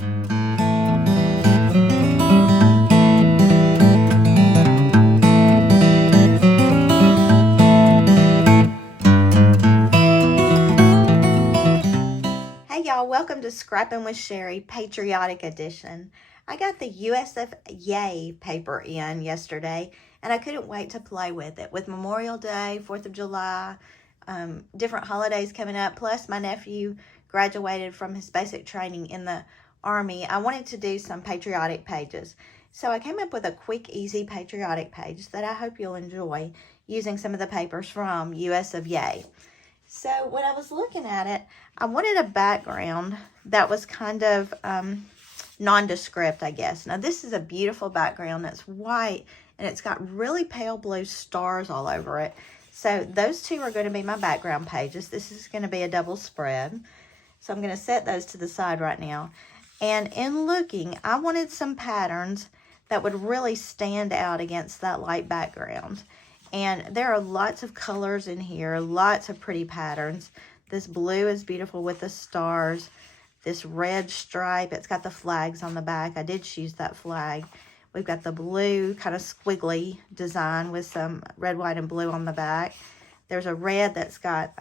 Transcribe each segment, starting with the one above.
Hey y'all, welcome to Scrappin with Sheri, Patriotic Edition. I got the USF Yay paper in yesterday, and I couldn't wait to play with it. With Memorial Day, 4th of July, different holidays coming up, plus my nephew graduated from his basic training in the Army, I wanted to do some patriotic pages. So I came up with a quick, easy patriotic page that I hope you'll enjoy using some of the papers from US of Yay. So when I was looking at it, I wanted a background that was kind of nondescript, I guess. Now this is a beautiful background that's white and it's got really pale blue stars all over it. So those two are going to be my background pages. This is going to be a double spread. So I'm going to set those to the side right now. And in looking, I wanted some patterns that would really stand out against that light background. And there are lots of colors in here, lots of pretty patterns. This blue is beautiful with the stars. This red stripe, it's got the flags on the back. I did choose that flag. We've got the blue kind of squiggly design with some red, white, and blue on the back. There's a red that's got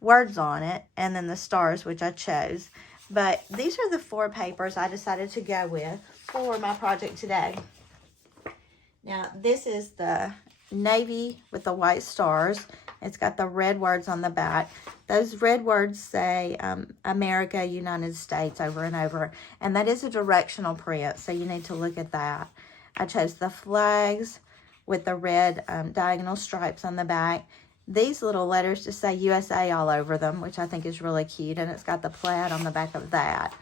words on it, and then the stars, which I chose. But these are the 4 papers I decided to go with for my project today. Now, this is the navy with the white stars. It's got the red words on the back. Those red words say America, United States over and over. And that is a directional print, so you need to look at that. I chose the flags with the red diagonal stripes on the back. These little letters just say USA all over them, which I think is really cute. And it's got the plaid on the back of that.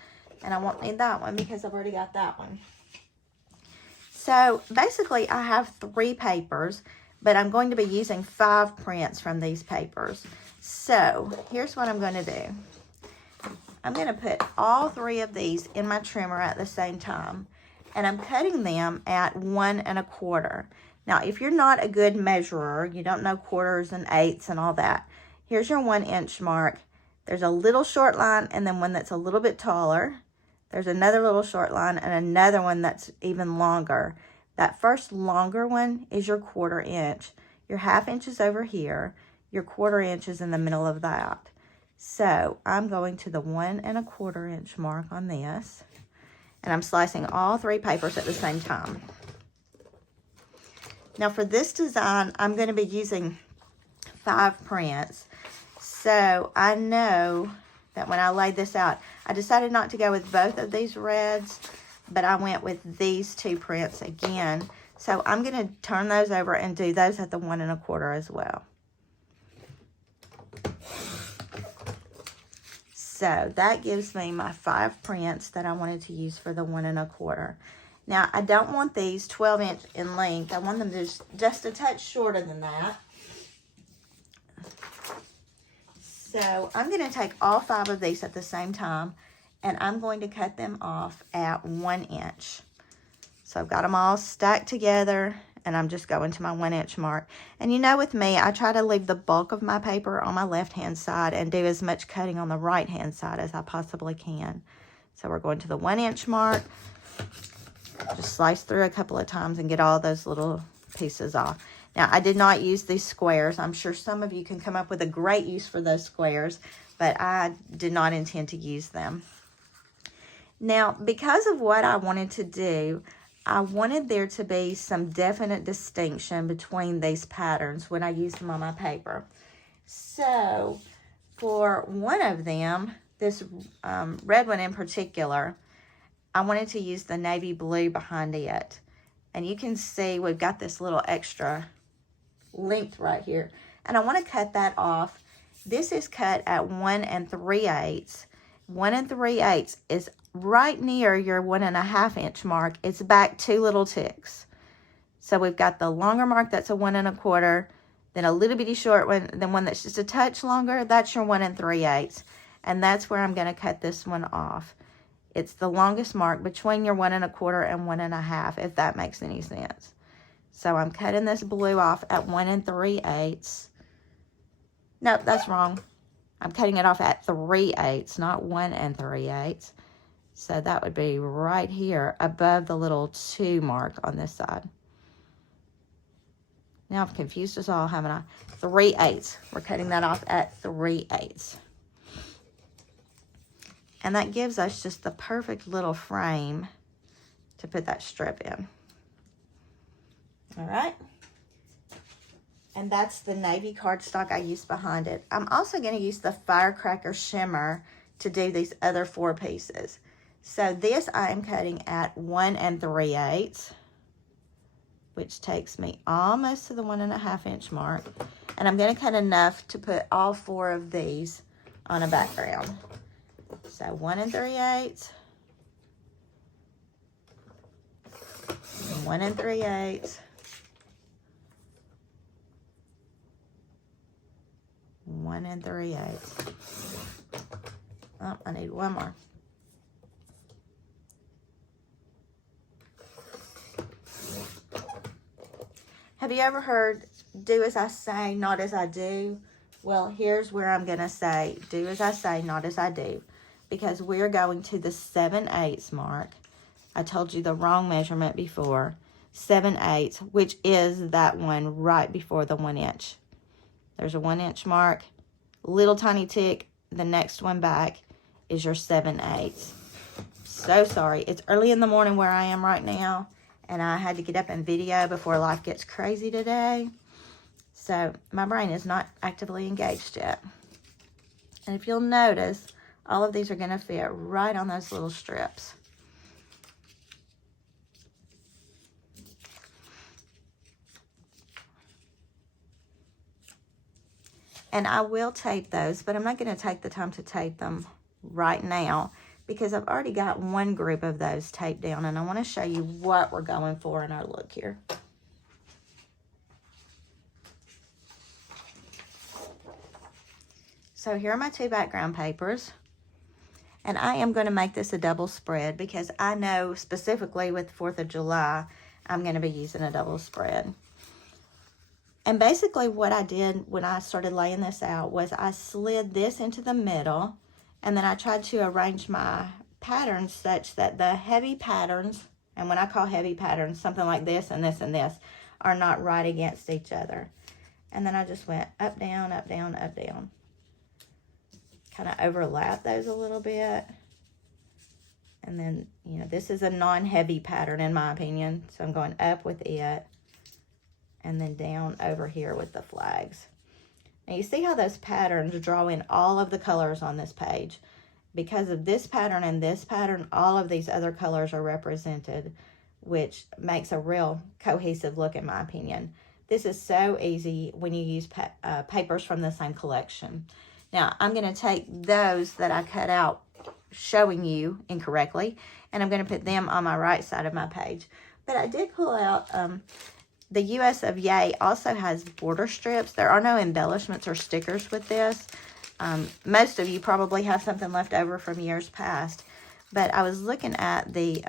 And I won't need that one because I've already got that one. So basically I have 3 papers, but I'm going to be using 5 prints from these papers. So here's what I'm going to do. I'm going to put all 3 of these in my trimmer at the same time, and I'm cutting them at 1 1/4. Now, if you're not a good measurer, you don't know quarters and eighths and all that, here's your 1 inch mark. There's a little short line and then one that's a little bit taller. There's another little short line and another one that's even longer. That first longer one is your 1/4 inch. Your 1/2 inch is over here. Your 1/4 inch is in the middle of that. So I'm going to the 1 1/4 inch mark on this. And I'm slicing all 3 papers at the same time. Now for this design, I'm going to be using 5 prints. So I know that when I laid this out, I decided not to go with both of these reds, but I went with these 2 prints again. So I'm going to turn those over and do those at the 1 1/4 as well. So that gives me my 5 prints that I wanted to use for the 1 1/4. Now I don't want these 12 inch in length. I want them just a touch shorter than that. So I'm going to take all 5 of these at the same time, and I'm going to cut them off at 1 inch. So I've got them all stacked together, and I'm just going to my 1 inch mark. And you know, with me, I try to leave the bulk of my paper on my left-hand side and do as much cutting on the right-hand side as I possibly can. So we're going to the 1 inch mark. Just slice through a couple of times and get all those little pieces off. Now, I did not use these squares. I'm sure some of you can come up with a great use for those squares, but I did not intend to use them. Now, because of what I wanted to do, I wanted there to be some definite distinction between these patterns when I used them on my paper. So, for one of them, this red one in particular, I wanted to use the navy blue behind it. And you can see we've got this little extra length right here. And I want to cut that off. This is cut at 1 3/8. 1 3/8 is right near your 1 1/2 inch mark. It's back 2 little ticks. So we've got the longer mark, that's a 1 1/4. Then a little bitty short one, then one that's just a touch longer, that's your 1 3/8. And that's where I'm going to cut this one off. It's the longest mark between your 1 1/4 and 1 1/2, if that makes any sense. So I'm cutting this blue off at 1 3/8. Nope, that's wrong. I'm cutting it off at 3/8, not 1 3/8. So that would be right here above the little 2 mark on this side. Now I've confused us all, haven't I? 3/8. We're cutting that off at 3/8. And that gives us just the perfect little frame to put that strip in. All right. And that's the navy cardstock I used behind it. I'm also going to use the Firecracker Shimmer to do these other 4 pieces. So this I am cutting at 1 3/8, which takes me almost to the 1.5 inch mark. And I'm going to cut enough to put all 4 of these on a background. So 1 3/8, 1 3/8, 1 3/8. Oh, I need one more. Have you ever heard, do as I say, not as I do? Well, here's where I'm going to say, do as I say, not as I do. Because we're going to the 7/8 mark. I told you the wrong measurement before. 7/8, which is that one right before the 1 inch. There's a 1 inch mark, little tiny tick. The next one back is your 7/8. So sorry. It's early in the morning where I am right now, and I had to get up and video before life gets crazy today. So my brain is not actively engaged yet. And if you'll notice, all of these are going to fit right on those little strips. And I will tape those, but I'm not going to take the time to tape them right now because I've already got one group of those taped down, and I want to show you what we're going for in our look here. So here are my 2 background papers. And I am going to make this a double spread because I know specifically with 4th of July, I'm going to be using a double spread. And basically what I did when I started laying this out was I slid this into the middle, and then I tried to arrange my patterns such that the heavy patterns, and when I call heavy patterns, something like this and this and this, are not right against each other. And then I just went up, down, up, down, up, down. Kind of overlap those a little bit. And then, you know, this is a non-heavy pattern in my opinion. So I'm going up with it and then down over here with the flags. Now you see how those patterns draw in all of the colors on this page. Because of this pattern and this pattern, all of these other colors are represented, which makes a real cohesive look in my opinion. This is so easy when you use papers from the same collection. Now, I'm going to take those that I cut out showing you incorrectly, and I'm going to put them on my right side of my page. But I did pull out, the US of Yay also has border strips. There are no embellishments or stickers with this. Most of you probably have something left over from years past. But I was looking at the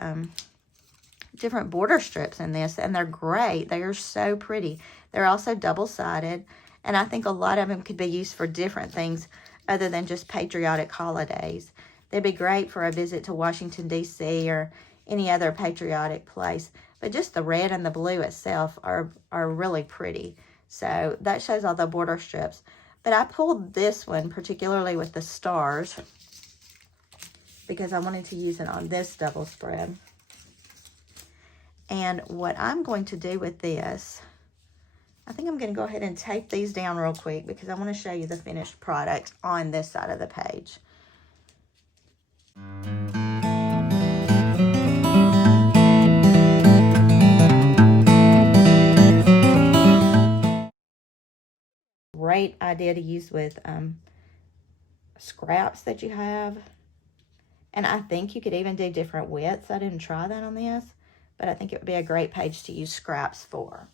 different border strips in this, and they're great. They are so pretty. They're also double-sided. And I think a lot of them could be used for different things other than just patriotic holidays. They'd be great for a visit to Washington, D.C. or any other patriotic place. But just the red and the blue itself are really pretty. So that shows all the border strips. But I pulled this one, particularly with the stars, because I wanted to use it on this double spread. And what I'm going to do with this, I think I'm going to go ahead and tape these down real quick because I want to show you the finished product on this side of the page. Great idea to use with scraps that you have. And I think you could even do different widths. I didn't try that on this, but I think it would be a great page to use scraps for.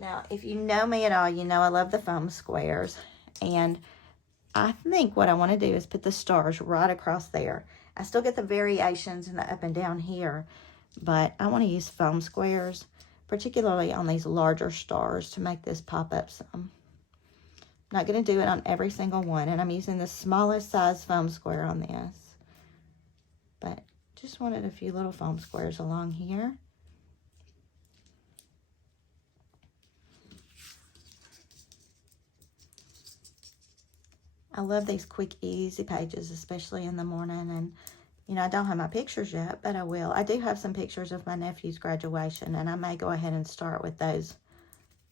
Now, if you know me at all, you know I love the foam squares. And I think what I want to do is put the stars right across there. I still get the variations in the up and down here, but I want to use foam squares, particularly on these larger stars, to make this pop up some. Not going to do it on every single one. And I'm using the smallest size foam square on this. But just wanted a few little foam squares along here. I love these quick, easy pages, especially in the morning. And, you know, I don't have my pictures yet, but I will. I do have some pictures of my nephew's graduation, and I may go ahead and start with those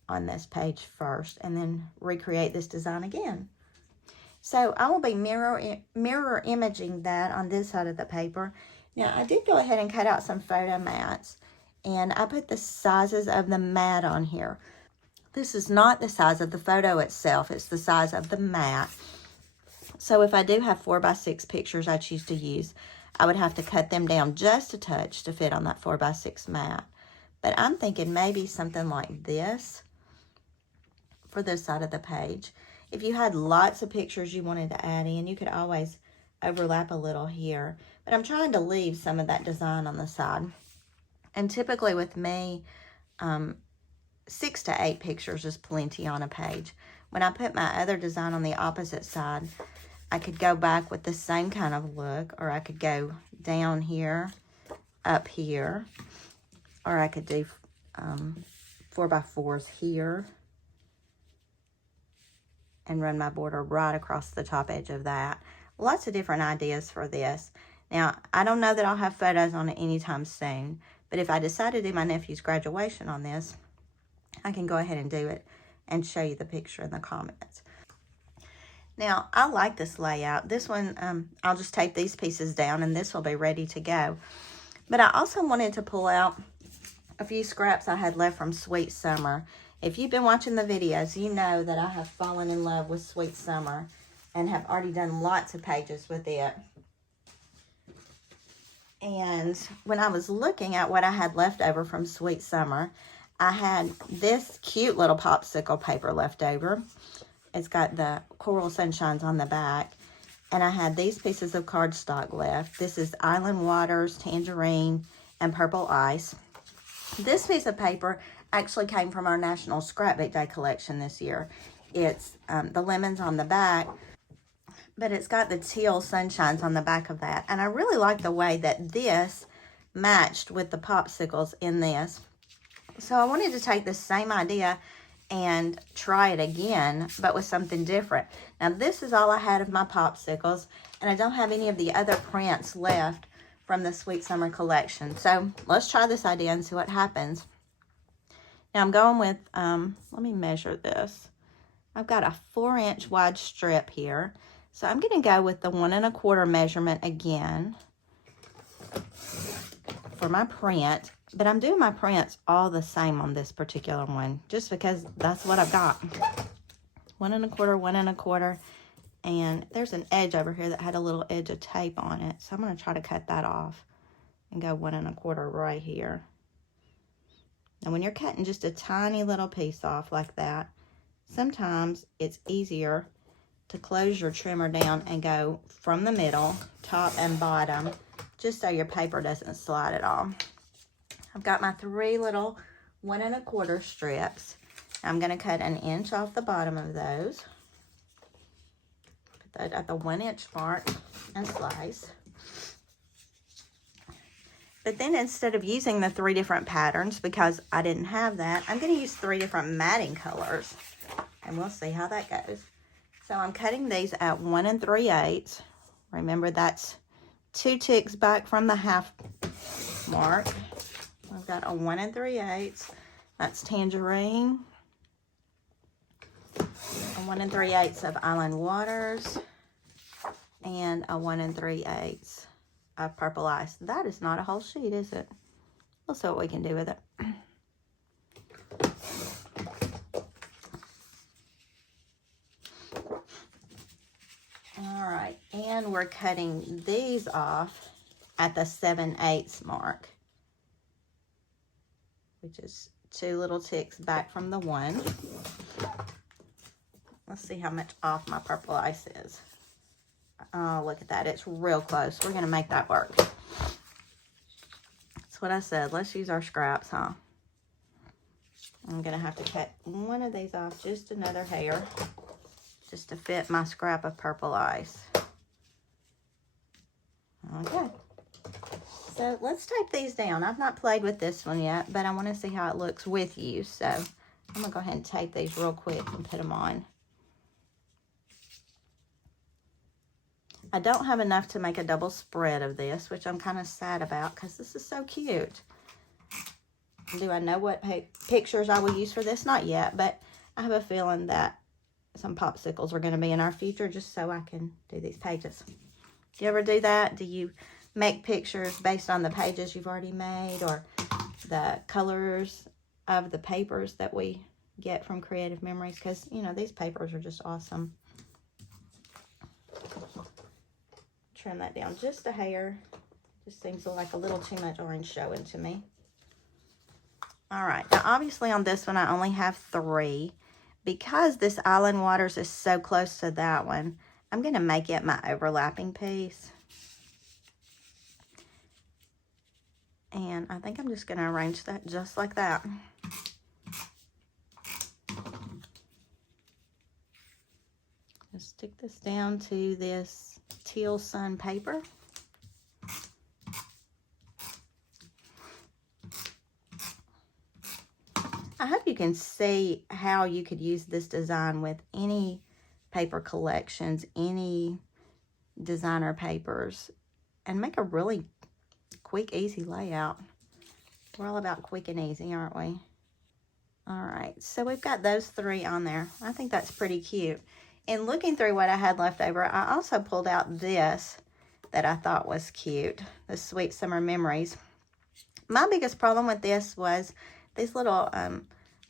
on this page first and then recreate this design again. So I will be mirror imaging that on this side of the paper. Now, I did go ahead and cut out some photo mats, and I put the sizes of the mat on here. This is not the size of the photo itself, it's the size of the mat. So if I do have 4x6 pictures I choose to use, I would have to cut them down just a touch to fit on that 4x6 mat. But I'm thinking maybe something like this for this side of the page. If you had lots of pictures you wanted to add in, you could always overlap a little here. But I'm trying to leave some of that design on the side. And typically with me, 6 to 8 pictures is plenty on a page. When I put my other design on the opposite side, I could go back with the same kind of look, or I could go down here, up here, or I could do 4x4s here and run my border right across the top edge of that. Lots of different ideas for this. Now, I don't know that I'll have photos on it anytime soon, but if I decide to do my nephew's graduation on this, I can go ahead and do it and show you the picture in the comments. Now, I like this layout. This one, I'll just tape these pieces down and this will be ready to go. But I also wanted to pull out a few scraps I had left from Sweet Summer. If you've been watching the videos, you know that I have fallen in love with Sweet Summer and have already done lots of pages with it. And when I was looking at what I had left over from Sweet Summer, I had this cute little popsicle paper left over. It's got the Coral Sunshines on the back. And I had these pieces of cardstock left. This is Island Waters, Tangerine, and Purple Ice. This piece of paper actually came from our National Scrapbook Day collection this year. It's the lemons on the back, but it's got the teal sunshines on the back of that. And I really like the way that this matched with the popsicles in this. So I wanted to take the same idea and try it again, but with something different. Now, this is all I had of my popsicles, and I don't have any of the other prints left from the Sweet Summer collection. So let's try this idea and see what happens. Now, I'm going with, let me measure this. I've got a 4-inch wide strip here. So I'm going to go with the 1 1/4 measurement again for my print. But I'm doing my prints all the same on this particular one, just because that's what I've got. 1 1/4, 1 1/4. And there's an edge over here that had a little edge of tape on it. So I'm going to try to cut that off and go 1 1/4 right here. Now, when you're cutting just a tiny little piece off like that, sometimes it's easier to close your trimmer down and go from the middle, top and bottom, just so your paper doesn't slide at all. I've got my 3 little 1 1/4 strips. I'm going to cut 1 inch off the bottom of those. Put that at the 1-inch mark and slice. But then instead of using the 3 different patterns, because I didn't have that, I'm going to use 3 different matting colors. And we'll see how that goes. So I'm cutting these at 1 3/8. Remember, that's 2 ticks back from the half mark. I've got a 1 3/8. That's Tangerine. A 1 3/8 of Island Waters. And a 1 3/8 of Purple Ice. That is not a whole sheet, is it? We'll see what we can do with it. All right, and we're cutting these off at the 7/8 mark, which is 2 little ticks back from the 1. Let's see how much off my Purple Ice is. Oh, look at that. It's real close. We're going to make that work. That's what I said. Let's use our scraps, huh? I'm going to have to cut one of these off just another hair. just to fit my scrap of purple ice. Okay. So let's tape these down. I've not played with this one yet, but I want to see how it looks with you. So I'm going to go ahead and tape these real quick and put them on. I don't have enough to make a double spread of this, which I'm kind of sad about because this is so cute. Do I know what pictures I will use for this? Not yet, but I have a feeling that some popsicles are going to be in our future just so I can do these pages. Do you ever do that? Do you make pictures based on the pages you've already made or the colors of the papers that we get from Creative Memories? Because, you know, these papers are just awesome. Trim that down just a hair. Just seems like a little too much orange showing to me. All right, now obviously on this one I only have 3. Because this Island Waters is so close to that one, I'm going to make it my overlapping piece. And I think I'm just going to arrange that just like that. Just stick this down to this teal sun paper. I hope you can see how you could use this design with any paper collections, any designer papers, and make a really quick, easy layout. We're all about quick and easy, aren't we? All right, so we've got those 3 on there. I think that's pretty cute. In looking through what I had left over, I also pulled out this that I thought was cute, the Sweet Summer Memories. My biggest problem with this was these little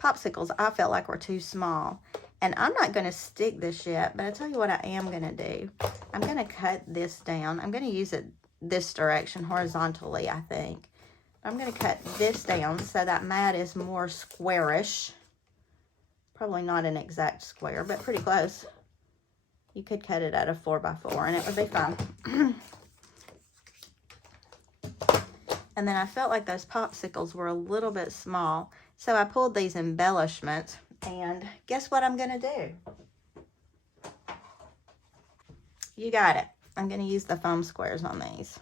popsicles I felt like were too small. And I'm not going to stick this yet, but I'll tell you what I am going to do. I'm going to cut this down. I'm going to use it this direction horizontally, I think. I'm going to cut this down so that mat is more squarish. Probably not an exact square, but pretty close. You could cut it at a 4x4 and it would be fine. And then I felt like those popsicles were a little bit small. So I pulled these embellishments, and guess what I'm going to do? You got it. I'm going to use the foam squares on these.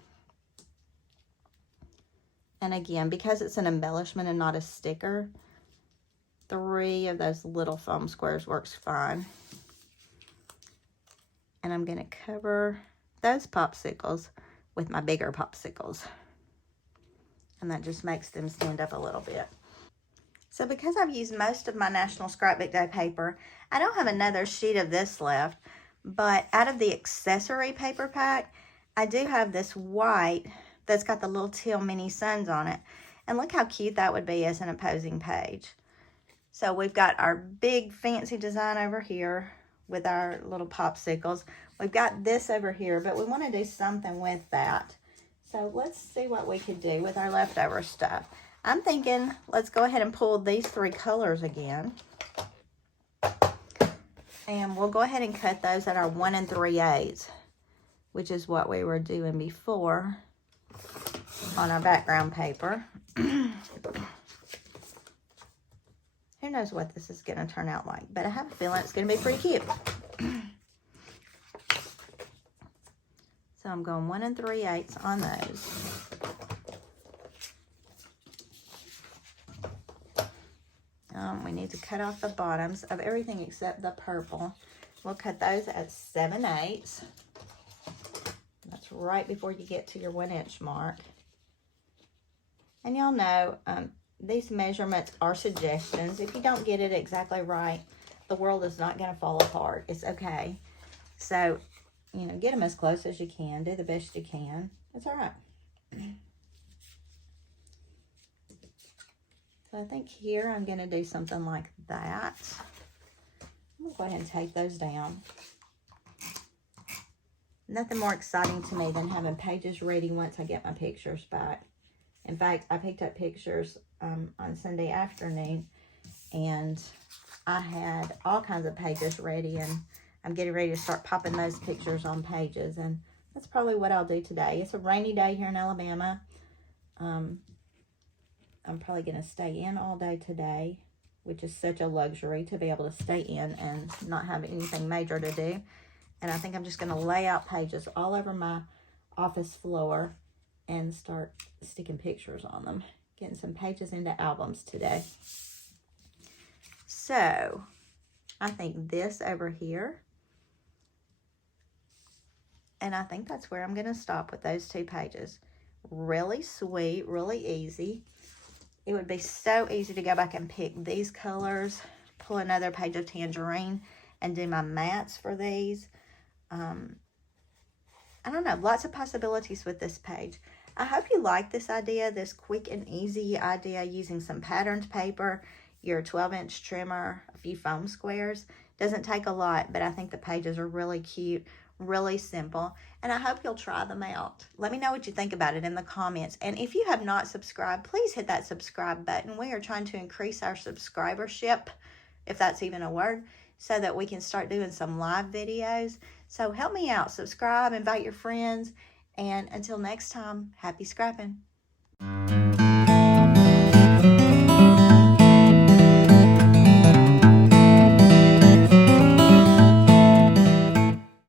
And again, because it's an embellishment and not a sticker, 3 of those little foam squares works fine. And I'm going to cover those popsicles with my bigger popsicles. And that just makes them stand up a little bit. So because I've used most of my National Scrapbook Day paper, I don't have another sheet of this left. But out of the accessory paper pack, I do have this white that's got the little teal mini suns on it. And look how cute that would be as an opposing page. So we've got our big fancy design over here with our little popsicles. We've got this over here, but we want to do something with that. So let's see what we could do with our leftover stuff. I'm thinking let's go ahead and pull these 3 colors again. And we'll go ahead and cut those at our 1 3/8, which is what we were doing before on our background paper. Who knows what this is going to turn out like, but I have a feeling it's going to be pretty cute. So I'm going 1 3/8 on those. We need to cut off the bottoms of everything except the purple. We'll cut those at 7/8. That's right before you get to your 1 inch mark. And y'all know, these measurements are suggestions. If you don't get it exactly right, the world is not going to fall apart. It's okay. So, you know, get them as close as you can. Do the best you can. It's all right. So I think here I'm going to do something like that. I'm going to go ahead and tape those down. Nothing more exciting to me than having pages ready once I get my pictures back. In fact, I picked up pictures on Sunday afternoon, and I had all kinds of pages ready, and I'm getting ready to start popping those pictures on pages, and that's probably what I'll do today. It's a rainy day here in Alabama. I'm probably going to stay in all day today, which is such a luxury to be able to stay in and not have anything major to do. And I think I'm just going to lay out pages all over my office floor and start sticking pictures on them. Getting some pages into albums today. So, I think this over here. And I think that's where I'm going to stop with those 2 pages. Really sweet, really easy. It would be so easy to go back and pick these colors, pull another page of tangerine, and do my mats for these. I don't know, lots of possibilities with this page. I hope you like this idea, this quick and easy idea using some patterned paper, your 12-inch trimmer, a few foam squares. Doesn't take a lot, but I think the pages are really cute, really simple, and I hope you'll try them out. Let me know what you think about it in the comments. And if you have not subscribed, please hit that subscribe button. We are trying to increase our subscribership, if that's even a word, so that we can start doing some live videos. So help me out. Subscribe, invite your friends, and until next time, happy scrapping.